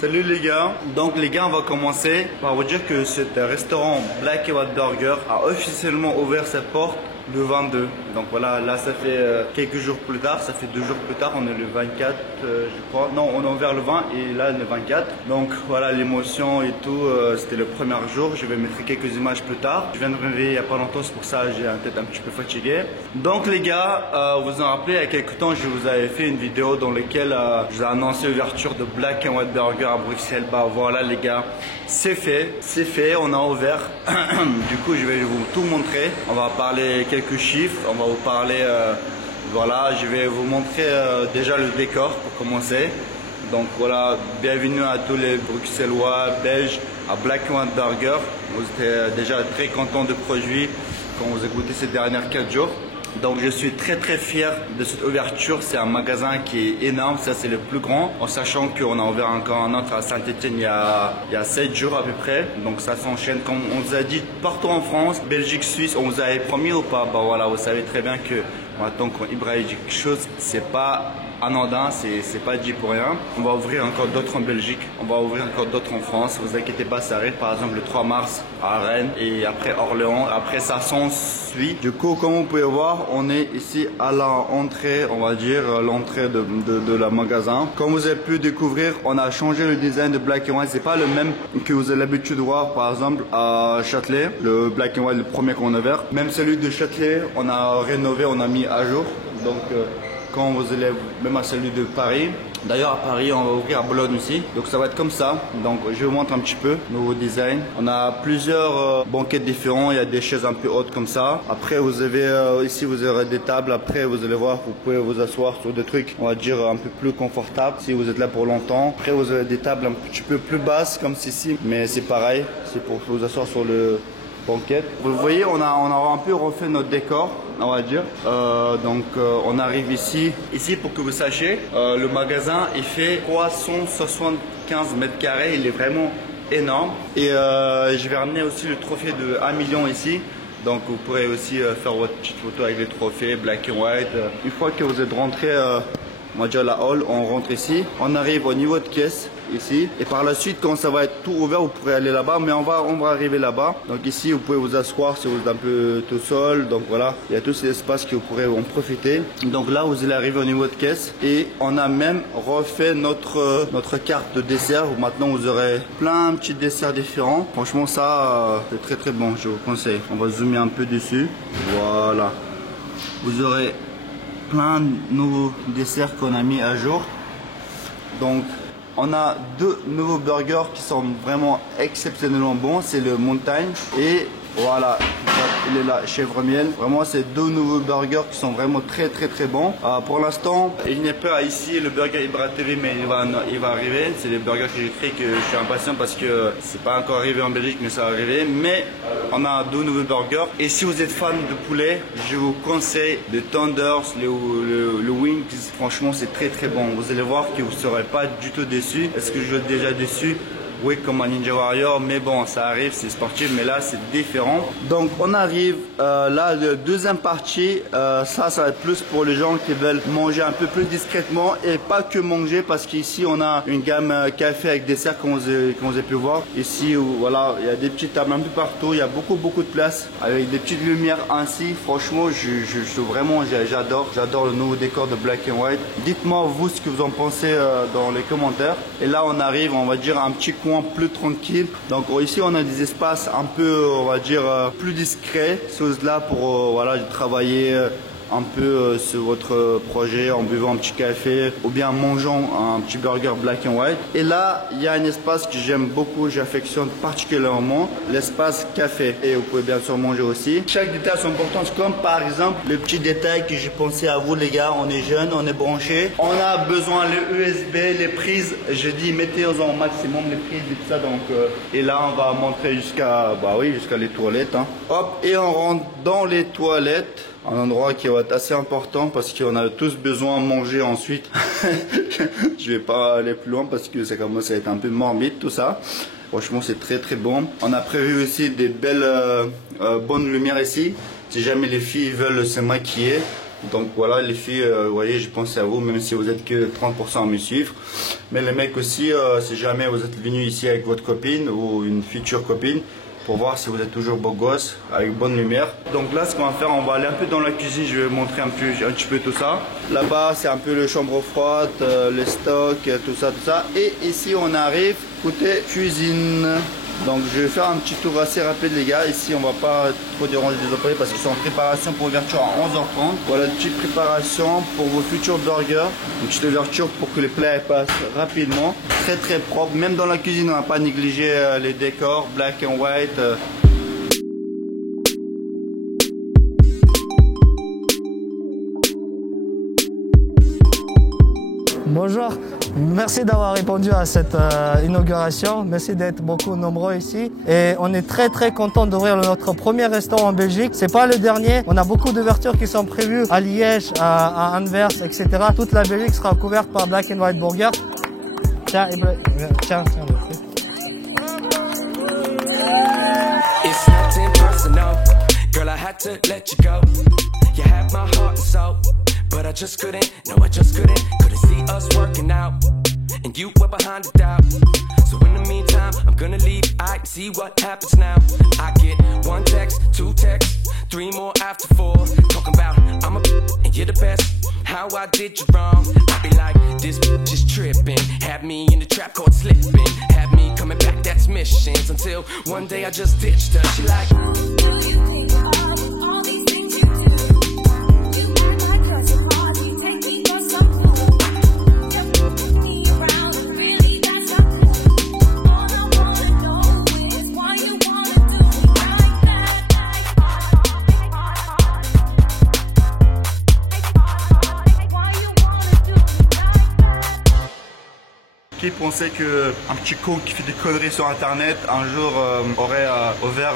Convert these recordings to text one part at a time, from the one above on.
Salut les gars. Donc les gars, on va commencer par vous dire que ce restaurant Black & White Burger a officiellement ouvert ses portes le 22. Donc voilà, là ça fait quelques jours plus tard, ça fait 2 jours plus tard, on est le 24 je crois. Non, on a ouvert le 20 et là le 24. Donc voilà, l'émotion et tout, c'était le premier jour. Je vais mettre quelques images plus tard. Je viens de me réveiller il n'y a pas longtemps, c'est pour ça que j'ai la tête un petit peu fatiguée. Donc les gars, vous vous en rappelez, il y a quelques temps, je vous avais fait une vidéo dans laquelle je vous ai annoncé l'ouverture de Black & White Burger à Bruxelles. Bah voilà les gars, c'est fait, on a ouvert. Du coup, je vais vous tout montrer. On va parler quelques chiffres, on va vous parler, voilà, je vais vous montrer déjà le décor pour commencer. Donc voilà, bienvenue à tous les Bruxellois, Belges, à Black & White Burger. Vous êtes déjà très content du produit quand vous avez goûté ces dernières 4 jours. Donc je suis très fier de cette ouverture. C'est un magasin qui est énorme, ça c'est le plus grand, en sachant qu'on a ouvert encore un autre à Saint-Etienne il y a 7 jours à peu près. Donc ça s'enchaîne comme on vous a dit partout en France, Belgique, Suisse. On vous avait promis ou pas? Bah voilà, vous savez très bien que maintenant quand Ibrahim dit quelque chose, c'est pas anodin, c'est pas dit pour rien. On va ouvrir encore d'autres en Belgique, on va ouvrir encore d'autres en France. Vous inquiétez pas, ça arrive par exemple le 3 mars à Rennes et après Orléans. Après ça s'ensuit. Du coup, comme vous pouvez voir, on est ici à l'entrée, on va dire l'entrée de la magasin. Comme vous avez pu découvrir, on a changé le design de Black & White. C'est pas le même que vous avez l'habitude de voir par exemple à Châtelet. Le Black & White, le premier qu'on a ouvert. Même celui de Châtelet, on a rénové, on a mis à jour. Donc quand vous allez même à celui de Paris. D'ailleurs à Paris on va ouvrir à Boulogne aussi. Donc ça va être comme ça. Donc je vous montre un petit peu nouveau design. On a plusieurs banquettes différents. Il y a des chaises un peu hautes comme ça. Après vous avez ici vous aurez des tables. Après vous allez voir, vous pouvez vous asseoir sur des trucs on va dire un peu plus confortables si vous êtes là pour longtemps. Après vous avez des tables un petit peu plus basses comme ceci. Mais c'est pareil, c'est pour vous asseoir sur le banquette. Vous voyez, on a un peu refait notre décor, on va dire. On arrive ici pour que vous sachiez, le magasin il fait 375 mètres carrés, il est vraiment énorme. Et je vais ramener aussi le trophée de 1 million ici. Donc vous pourrez aussi faire votre petite photo avec les trophées Black & White. Une fois que vous êtes rentré, on va dire la hall, on rentre ici. On arrive au niveau de caisse ici. Et par la suite, quand ça va être tout ouvert, vous pourrez aller là-bas. Mais on va arriver là-bas. Donc ici, vous pouvez vous asseoir si vous êtes un peu tout seul. Donc voilà, il y a tous ces espaces que vous pourrez en profiter. Donc là, vous allez arriver au niveau de caisse. Et on a même refait notre carte de dessert. Maintenant, vous aurez plein de petits desserts différents. Franchement, ça, c'est très bon. Je vous conseille. On va zoomer un peu dessus. Voilà. Vous aurez plein de nouveaux desserts qu'on a mis à jour. Donc on a 2 nouveaux burgers qui sont vraiment exceptionnellement bons. C'est le Montagne et voilà, il est là, chèvre miel. Vraiment, c'est 2 nouveaux burgers qui sont vraiment très bons. Pour l'instant, il n'y a pas ici le burger Ibra TV, mais il va arriver. C'est les burgers que j'ai créés que je suis impatient parce que c'est pas encore arrivé en Belgique, mais ça va arriver. Mais on a 2 nouveaux burgers. Et si vous êtes fan de poulet, je vous conseille le Tenders, le Wings. Franchement, c'est très bon. Vous allez voir que vous ne serez pas du tout déçus. Est-ce que je suis déjà déçu? Oui, comme un Ninja Warrior, mais bon, ça arrive, c'est sportif, mais là, c'est différent. Donc, on arrive là, la deuxième partie. Ça va être plus pour les gens qui veulent manger un peu plus discrètement et pas que manger, parce qu'ici, on a une gamme café avec dessert, comme vous avez pu voir. Ici, voilà, il y a des petites tables un peu partout. Il y a beaucoup de place avec des petites lumières ainsi. Franchement, j'adore le nouveau décor de Black & White. Dites-moi, vous, ce que vous en pensez dans les commentaires. Et là, on arrive, on va dire, à un petit coin plus tranquille. Donc ici on a des espaces un peu on va dire plus discrets, c'est là pour voilà travailler un peu sur votre projet en buvant un petit café ou bien en mangeant un petit burger Black & White. Et là il y a un espace que j'aime beaucoup, j'affectionne particulièrement, l'espace café, et vous pouvez bien sûr manger aussi. Chaque détail est important, comme par exemple le petit détail que j'ai pensé à vous les gars. On est jeunes, on est branchés, on a besoin le USB, les prises, je dis mettez au maximum les prises et tout ça. Donc et là on va montrer jusqu'à jusqu'à les toilettes, hein. Hop, et on rentre dans les toilettes. Un endroit qui va être assez important parce qu'on a tous besoin de manger ensuite. Je vais pas aller plus loin parce que ça commence à être un peu morbide tout ça. Franchement, c'est très bon. On a prévu aussi des belles bonnes lumières ici. Si jamais les filles veulent se maquiller, Donc voilà les filles, vous voyez, je pense à vous, même si vous êtes que 30% à me suivre. Mais les mecs aussi, si jamais vous êtes venus ici avec votre copine ou une future copine, pour voir si vous êtes toujours beau gosse, avec bonne lumière. Donc là, ce qu'on va faire, on va aller un peu dans la cuisine, je vais vous montrer un petit peu tout ça. Là-bas, c'est un peu le chambre froide, le stock, tout ça. Et ici, on arrive côté cuisine. Donc je vais faire un petit tour assez rapide les gars. Ici on va pas trop déranger les employés parce qu'ils sont en préparation pour ouverture à 11h30. Voilà une petite préparation pour vos futurs burgers. Une petite ouverture pour que les plats passent rapidement. Très propre. Même dans la cuisine on n'a pas négligé les décors black and white. Bonjour, merci d'avoir répondu à cette inauguration. Merci d'être beaucoup nombreux ici. Et on est très content d'ouvrir notre premier restaurant en Belgique. C'est pas le dernier. On a beaucoup d'ouvertures qui sont prévues à Liège, à Anvers, etc. Toute la Belgique sera couverte par Black and White Burger. Tiens. It's nothing personal, girl. I had to let you go. You had my heart and soul, but I just couldn't. No, I just couldn't. Couldn't see us working out, and you were behind the doubt. So in the meantime, I'm gonna leave. I see what happens now. I get one text, two texts, three more after four. Talking about I'm a and you're the best. How I did you wrong? I be like, this just tripping. Had me in the trap caught slipping. Had me coming back, that's missions. Until one day I just ditched her. She like, do you think of all these things you do? You act like cousin Paul, you take me for some fool. You're putting me around, and really that's not cool. All I wanna know is why you wanna do me like that. Why you wanna do me like that? Qui pensait qu'un petit con qui fait des conneries sur internet un jour aurait ouvert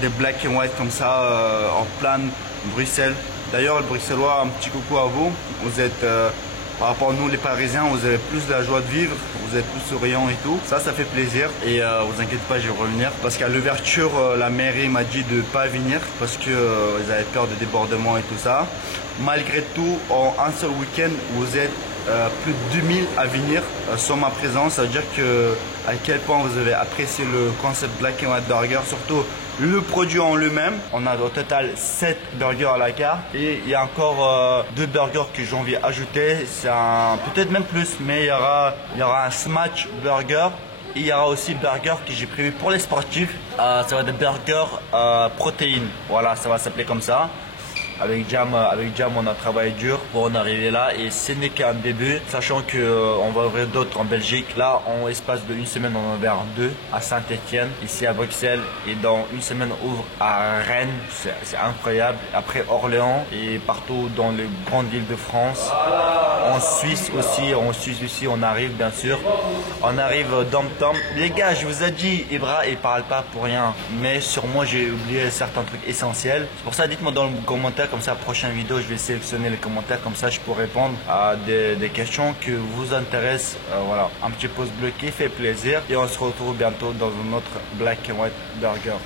des black and white comme ça en plein Bruxelles. D'ailleurs le bruxellois, un petit coucou à vous. Vous êtes par rapport à nous les parisiens, vous avez plus de la joie de vivre, vous êtes plus souriants et tout. Ça fait plaisir et vous inquiétez pas, je vais revenir. Parce qu'à l'ouverture, la mairie m'a dit de pas venir parce que ils avaient peur de débordement et tout ça. Malgré tout, en un seul week-end, vous êtes plus de 2000 à venir sur ma présence. Ça veut dire que à quel point vous avez apprécié le concept Black and White Burger, surtout le produit en lui-même. On a au total 7 burgers à la carte et il y a encore 2 burgers que j'ai envie d'ajouter. C'est peut-être même plus, mais il y aura un smash burger. Et il y aura aussi le burger que j'ai prévu pour les sportifs. Ça va être des burgers protéines. Voilà, ça va s'appeler comme ça. Avec Jam, on a travaillé dur pour en arriver là et ce n'est qu'un début, sachant qu'on va ouvrir d'autres en Belgique. Là, en espace de une semaine, on en a ouvert 2 à Saint-Etienne, ici à Bruxelles, et dans une semaine, on ouvre à Rennes. C'est incroyable. Après Orléans et partout dans les grandes villes de France. En Suisse aussi, on arrive bien sûr. On arrive Dom-Tom. Les gars, je vous ai dit, Ibra, il parle pas pour rien, mais sur moi, j'ai oublié certains trucs essentiels. C'est pour ça, dites-moi dans le commentaire. Comme ça, prochaine vidéo, je vais sélectionner les commentaires. Comme ça, je peux répondre à des questions qui vous intéressent. Voilà, un petit pouce bleu qui fait plaisir. Et on se retrouve bientôt dans un autre Black and White Burger.